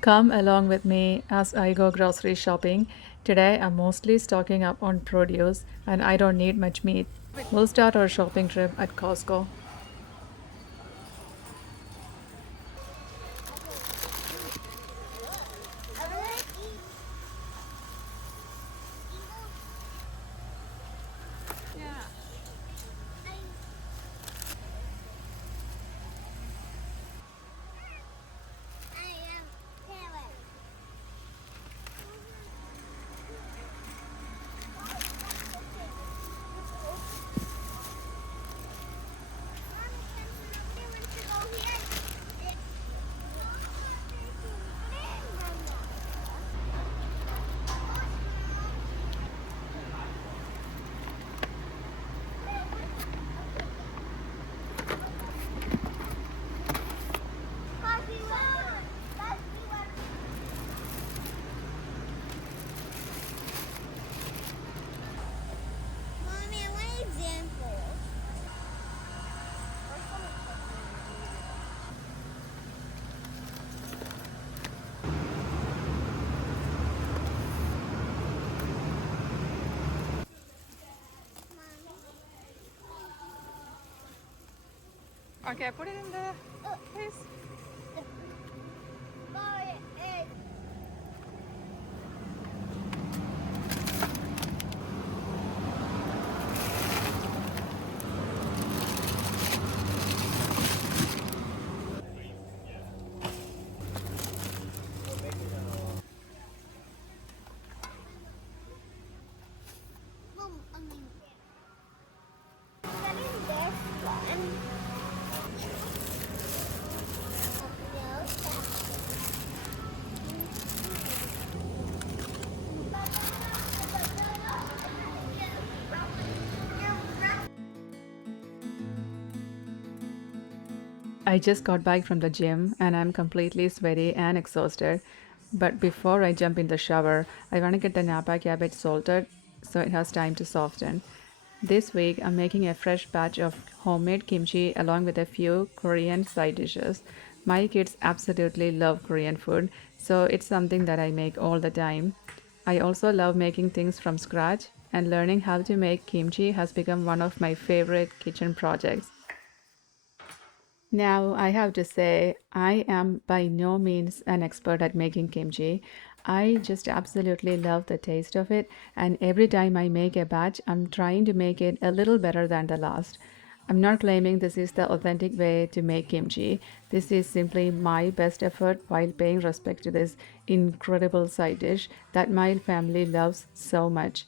Come along with me as I go grocery shopping. Today I'm mostly stocking up on produce and I don't need much meat. We'll start our shopping trip at Costco. Mommy, I want examples. Okay, put it in the please. Mommy, egg. Mom, I mean, getting this one. I just got back from the gym and I'm completely sweaty and exhausted. But before I jump in the shower, I want to get the Napa cabbage salted so it has time to soften. This week, I'm making a fresh batch of homemade kimchi along with a few Korean side dishes. My kids absolutely love Korean food, so it's something that I make all the time. I also love making things from scratch, and learning how to make kimchi has become one of my favorite kitchen projects. Now, I have to say, I am by no means an expert at making kimchi. I just absolutely love the taste of it, and every time I make a batch, I'm trying to make it a little better than the last. I'm not claiming this is the authentic way to make kimchi. This is simply my best effort while paying respect to this incredible side dish that my family loves so much.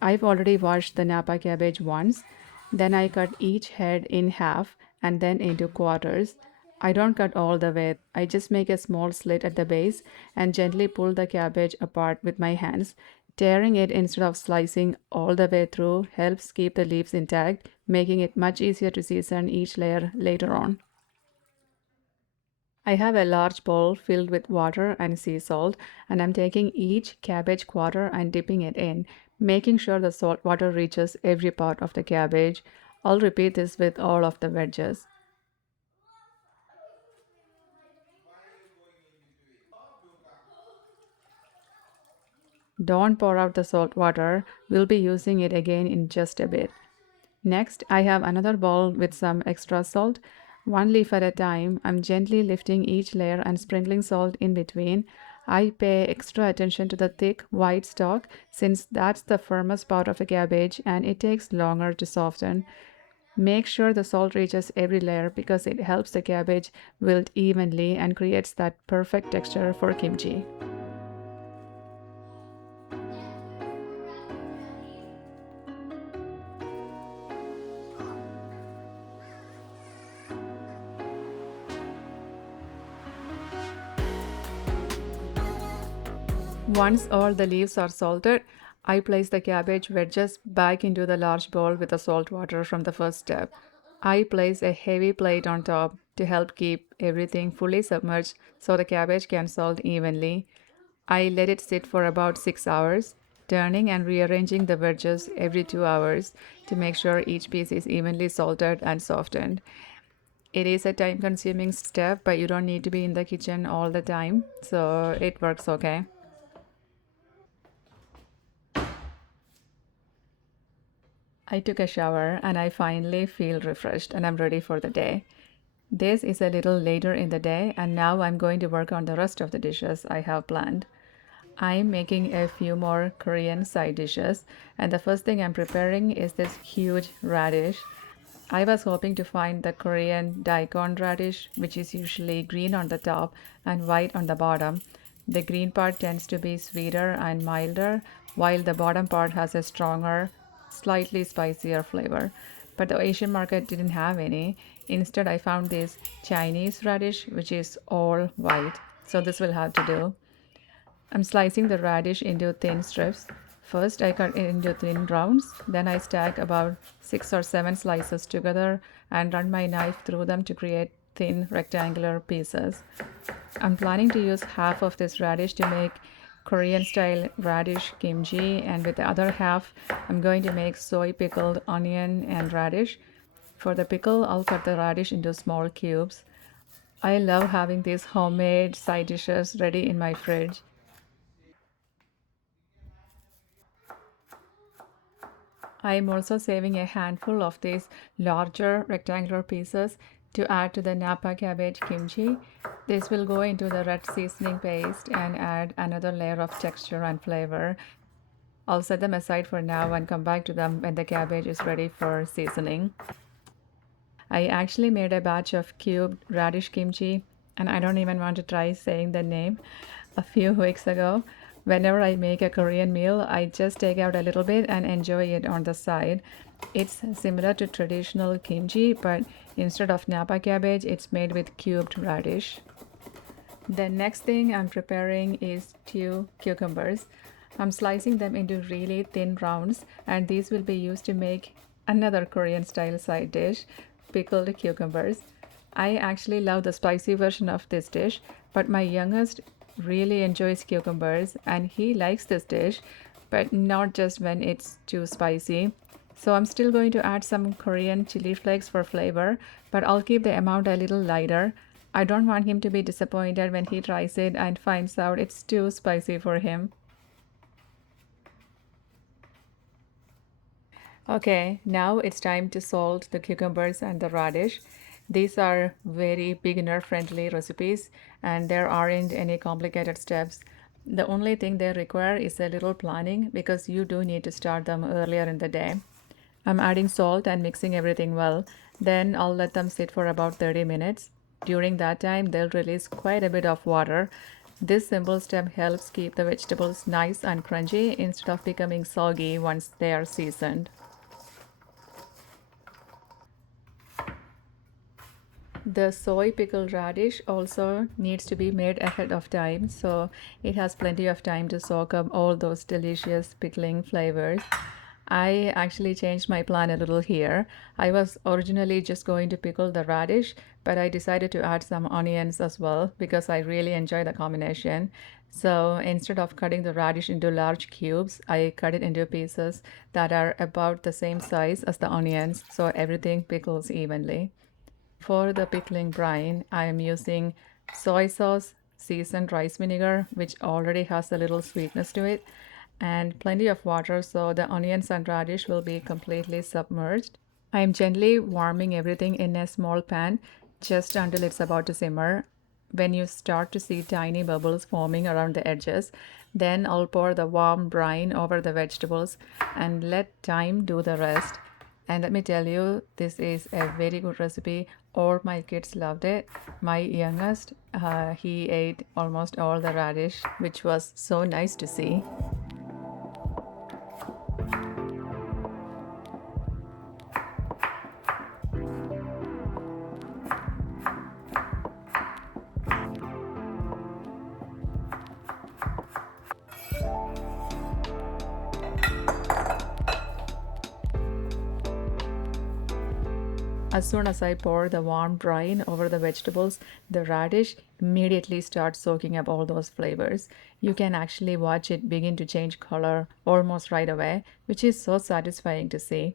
I've already washed the Napa cabbage once. Then I cut each head in half and then into quarters. I don't cut all the way. I just make a small slit at the base and gently pull the cabbage apart with my hands. Tearing it instead of slicing all the way through helps keep the leaves intact, making it much easier to season each layer later on. I have a large bowl filled with water and sea salt, and I'm taking each cabbage quarter and dipping it in, making sure the salt water reaches every part of the cabbage. I'll repeat this with all of the wedges. Don't pour out the salt water, we'll be using it again in just a bit. Next, I have another bowl with some extra salt. One leaf at a time, I'm gently lifting each layer and sprinkling salt in between. I pay extra attention to the thick, white stalk since that's the firmest part of the cabbage and it takes longer to soften. Make sure the salt reaches every layer because it helps the cabbage wilt evenly and creates that perfect texture for kimchi. Once all the leaves are salted, I place the cabbage wedges back into the large bowl with the salt water from the first step. I place a heavy plate on top to help keep everything fully submerged so the cabbage can salt evenly. I let it sit for about 6 hours, turning and rearranging the wedges every 2 hours to make sure each piece is evenly salted and softened. It is a time consuming step, but you don't need to be in the kitchen all the time, so it works okay. I took a shower and I finally feel refreshed and I'm ready for the day. This is a little later in the day, and now I'm going to work on the rest of the dishes I have planned. I'm making a few more Korean side dishes, and the first thing I'm preparing is this huge radish. I was hoping to find the Korean daikon radish, which is usually green on the top and white on the bottom. The green part tends to be sweeter and milder, while the bottom part has a stronger, slightly spicier flavor. But the Asian market didn't have any. Instead, I found this Chinese radish, which is all white. So this will have to do. I'm slicing the radish into thin strips. First, I cut it into thin rounds. Then, I stack about 6 or 7 slices together and run my knife through them to create thin rectangular pieces. I'm planning to use half of this radish to make Korean style radish kimchi, and with the other half, I'm going to make soy pickled onion and radish. For the pickle, I'll cut the radish into small cubes. I love having these homemade side dishes ready in my fridge. I'm also saving a handful of these larger rectangular pieces to add to the Napa cabbage kimchi. This will go into the red seasoning paste and add another layer of texture and flavor. I'll set them aside for now and come back to them when the cabbage is ready for seasoning. I actually made a batch of cubed radish kimchi, and I don't even want to try saying the name, a few weeks ago. Whenever I make a Korean meal, I just take out a little bit and enjoy it on the side. It's similar to traditional kimchi, but instead of Napa cabbage, it's made with cubed radish. The next thing I'm preparing is 2 cucumbers. I'm slicing them into really thin rounds, and these will be used to make another Korean style side dish, pickled cucumbers. I actually love the spicy version of this dish, but my youngest really enjoys cucumbers and he likes this dish, but not just when it's too spicy. So I'm still going to add some Korean chili flakes for flavor, but I'll keep the amount a little lighter. I don't want him to be disappointed when he tries it and finds out it's too spicy for him. Okay, now it's time to salt the cucumbers and the radish. These are very beginner friendly recipes and there aren't any complicated steps. The only thing they require is a little planning because you do need to start them earlier in the day. I'm adding salt and mixing everything well. Then I'll let them sit for about 30 minutes. During that time, they'll release quite a bit of water. This simple step helps keep the vegetables nice and crunchy instead of becoming soggy once they are seasoned. The soy pickled radish also needs to be made ahead of time, so it has plenty of time to soak up all those delicious pickling flavors. I actually changed my plan a little here. I was originally just going to pickle the radish, but I decided to add some onions as well because I really enjoy the combination. So instead of cutting the radish into large cubes, I cut it into pieces that are about the same size as the onions, so everything pickles evenly. For the pickling brine, I am using soy sauce, seasoned rice vinegar, which already has a little sweetness to it, and plenty of water so the onions and radish will be completely submerged. I am gently warming everything in a small pan just until it's about to simmer. When you start to see tiny bubbles forming around the edges, then I'll pour the warm brine over the vegetables and let time do the rest. And let me tell you, this is a very good recipe. All my kids loved it. My youngest, he ate almost all the radish, which was so nice to see. As soon as I pour the warm brine over the vegetables, the radish immediately starts soaking up all those flavors. You can actually watch it begin to change color almost right away, which is so satisfying to see.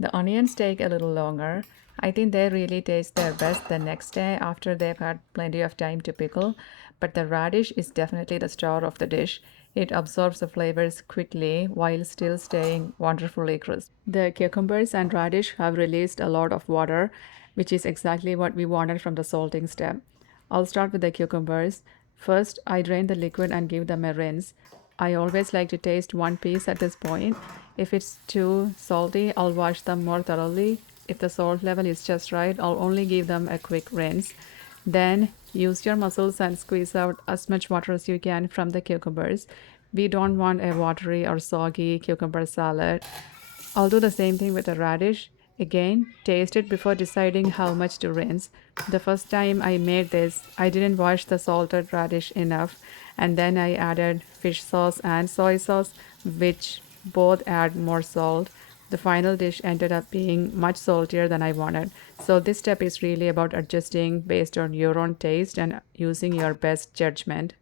The onions take a little longer. I think they really taste their best the next day after they've had plenty of time to pickle, but the radish is definitely the star of the dish. It absorbs the flavors quickly while still staying wonderfully crisp. The cucumbers and radish have released a lot of water, which is exactly what we wanted from the salting step. I'll start with the cucumbers. First, I drain the liquid and give them a rinse. I always like to taste one piece at this point. If it's too salty, I'll wash them more thoroughly. If the salt level is just right, I'll only give them a quick rinse. Then use your muscles and squeeze out as much water as you can from the cucumbers. We don't want a watery or soggy cucumber salad. I'll do the same thing with the radish. Again, taste it before deciding how much to rinse. The first time I made this, I didn't wash the salted radish enough, and then I added fish sauce and soy sauce, which both add more salt. The final dish ended up being much saltier than I wanted. So, this step is really about adjusting based on your own taste and using your best judgment.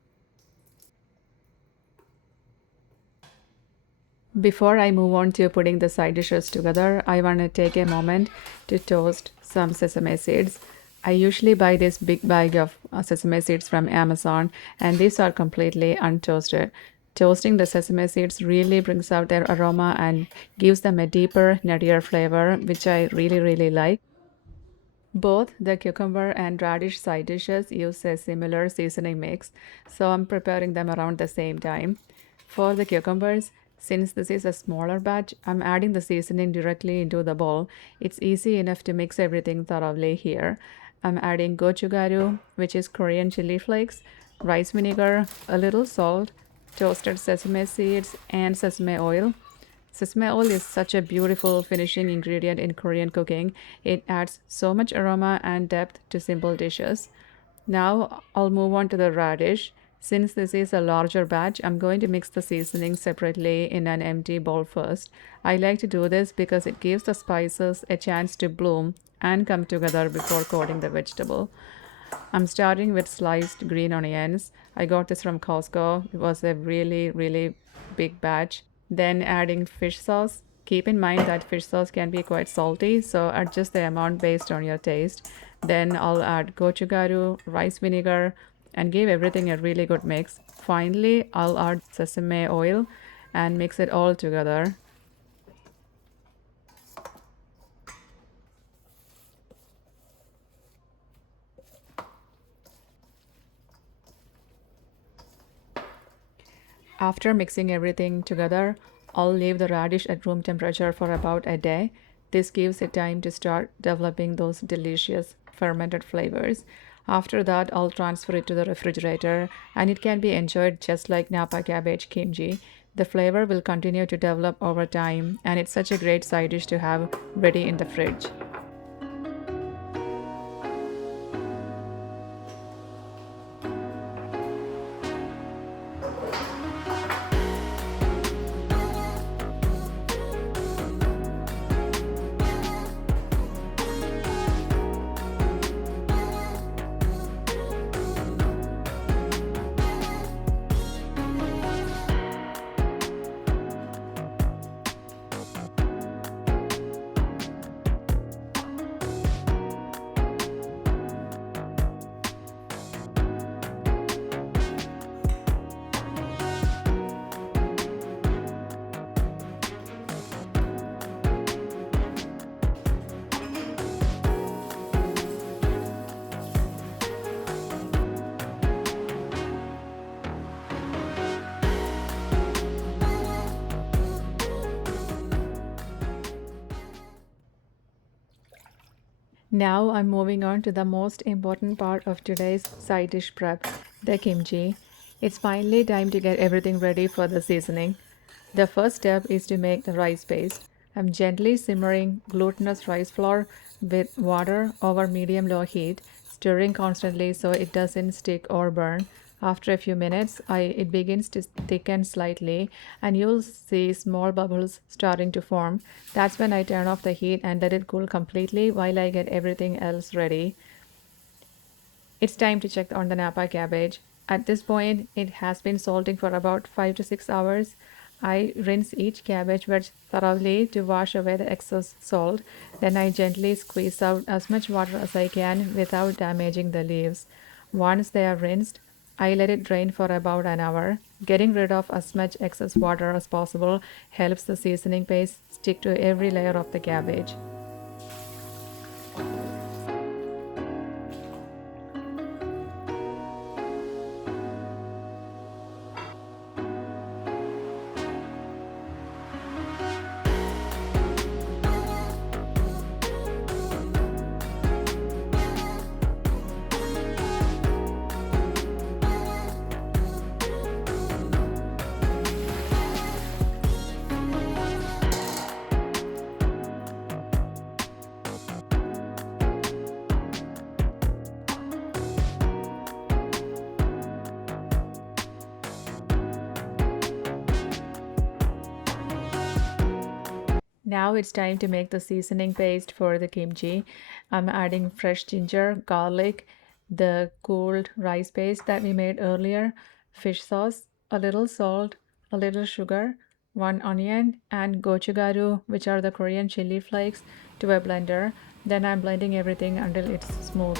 Before I move on to putting the side dishes together, I want to take a moment to toast some sesame seeds. I usually buy this big bag of sesame seeds from Amazon, and these are completely untoasted. Toasting the sesame seeds really brings out their aroma and gives them a deeper, nuttier flavor, which I really like. Both the cucumber and radish side dishes use a similar seasoning mix, so I'm preparing them around the same time. For the cucumbers, since this is a smaller batch, I'm adding the seasoning directly into the bowl. It's easy enough to mix everything thoroughly here. I'm adding gochugaru, which is Korean chili flakes, rice vinegar, a little salt, toasted sesame seeds, and sesame oil. Sesame oil is such a beautiful finishing ingredient in Korean cooking. It adds so much aroma and depth to simple dishes. Now I'll move on to the radish. Since this is a larger batch, I'm going to mix the seasoning separately in an empty bowl first. I like to do this because it gives the spices a chance to bloom and come together before coating the vegetable. I'm starting with sliced green onions. I got this from Costco. It was a really big batch. Then adding fish sauce. Keep in mind that fish sauce can be quite salty, so adjust the amount based on your taste. Then I'll add gochugaru, rice vinegar, and give everything a really good mix. Finally, I'll add sesame oil and mix it all together. After mixing everything together, I'll leave the radish at room temperature for about a day. This gives it time to start developing those delicious fermented flavors. After that, I'll transfer it to the refrigerator and it can be enjoyed just like Napa cabbage kimchi. The flavor will continue to develop over time and it's such a great side dish to have ready in the fridge. Now I'm moving on to the most important part of today's side dish prep, the kimchi. It's finally time to get everything ready for the seasoning. The first step is to make the rice paste. I'm gently simmering glutinous rice flour with water over medium low heat, stirring constantly so it doesn't stick or burn. After a few minutes, it begins to thicken slightly and you'll see small bubbles starting to form. That's when I turn off the heat and let it cool completely while I get everything else ready. It's time to check on the Napa cabbage. At this point, it has been salting for about 5 to 6 hours. I rinse each cabbage wedge thoroughly to wash away the excess salt. Then I gently squeeze out as much water as I can without damaging the leaves. Once they are rinsed, I let it drain for about an hour. Getting rid of as much excess water as possible helps the seasoning paste stick to every layer of the cabbage. Now it's time to make the seasoning paste for the kimchi. I'm adding fresh ginger, garlic, the cooled rice paste that we made earlier, fish sauce, a little salt, a little sugar, one onion, and gochugaru, which are the Korean chili flakes, to a blender. Then I'm blending everything until it's smooth.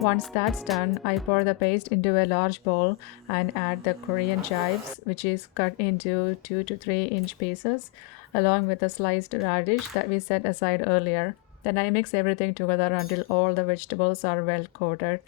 Once that's done, I pour the paste into a large bowl and add the Korean chives, which is cut into 2 to 3-inch pieces, along with the sliced radish that we set aside earlier. Then I mix everything together until all the vegetables are well coated.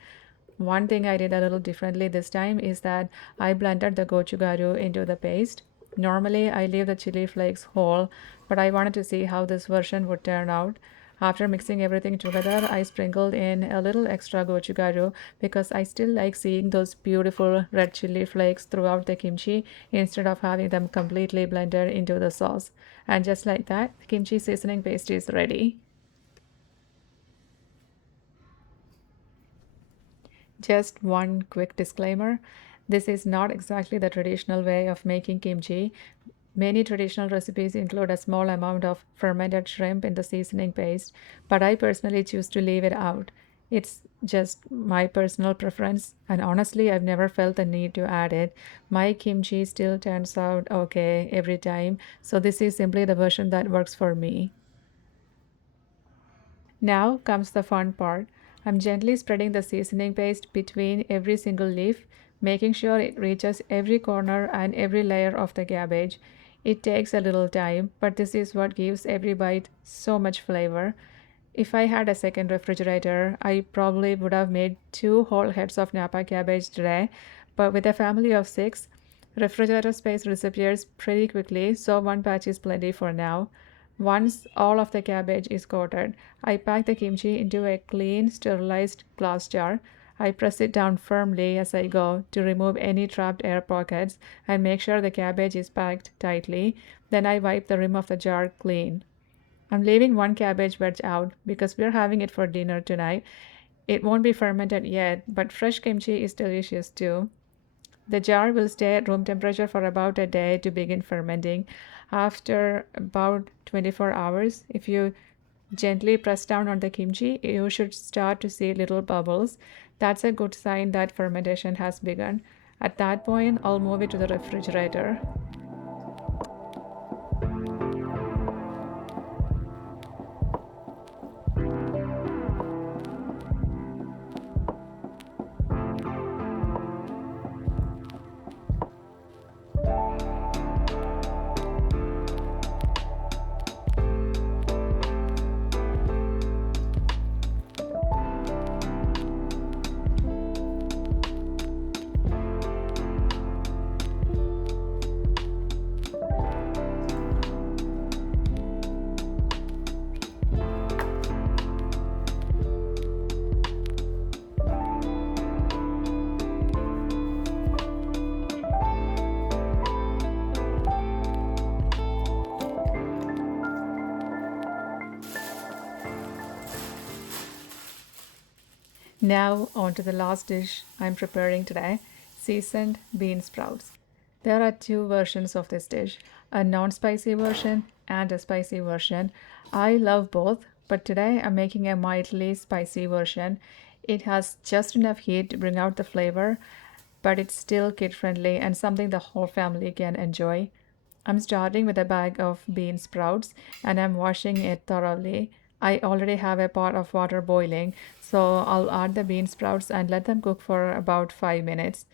One thing I did a little differently this time is that I blended the gochugaru into the paste. Normally, I leave the chili flakes whole, but I wanted to see how this version would turn out. After mixing everything together, I sprinkled in a little extra gochugaru because I still like seeing those beautiful red chili flakes throughout the kimchi instead of having them completely blended into the sauce. And just like that, the kimchi seasoning paste is ready. Just one quick disclaimer, this is not exactly the traditional way of making kimchi. Many traditional recipes include a small amount of fermented shrimp in the seasoning paste, but I personally choose to leave it out. It's just my personal preference, and honestly, I've never felt the need to add it. My kimchi still turns out okay every time, so this is simply the version that works for me. Now comes the fun part. I'm gently spreading the seasoning paste between every single leaf, making sure it reaches every corner and every layer of the cabbage. It takes a little time, but this is what gives every bite so much flavor. If I had a second refrigerator, I probably would have made 2 whole heads of Napa cabbage today. But with a family of 6, refrigerator space disappears pretty quickly, so one batch is plenty for now. Once all of the cabbage is coated, I pack the kimchi into a clean, sterilized glass jar. I press it down firmly as I go to remove any trapped air pockets and make sure the cabbage is packed tightly. Then I wipe the rim of the jar clean. I'm leaving one cabbage wedge out because we're having it for dinner tonight. It won't be fermented yet, but fresh kimchi is delicious too. The jar will stay at room temperature for about a day to begin fermenting. After about 24 hours, if you gently press down on the kimchi, you should start to see little bubbles. That's a good sign that fermentation has begun. At that point, I'll move it to the refrigerator. Now, on to the last dish I'm preparing today, seasoned bean sprouts. There are two versions of this dish, a non spicy version and a spicy version. I love both, but today I'm making a mildly spicy version. It has just enough heat to bring out the flavor, but it's still kid friendly and something the whole family can enjoy. I'm starting with a bag of bean sprouts and I'm washing it thoroughly. I already have a pot of water boiling, so I'll add the bean sprouts and let them cook for about 5 minutes.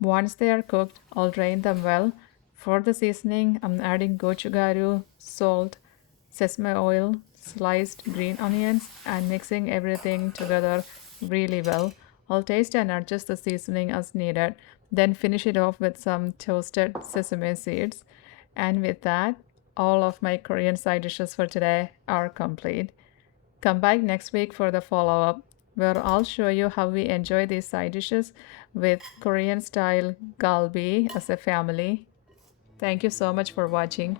Once they are cooked, I'll drain them well. For the seasoning, I'm adding gochugaru, salt, sesame oil, sliced green onions, and mixing everything together really well. I'll taste and adjust the seasoning as needed, then finish it off with some toasted sesame seeds. And with that, all of my Korean side dishes for today are complete. Come back next week for the follow up, where I'll show you how we enjoy these side dishes with Korean style galbi as a family. Thank you so much for watching.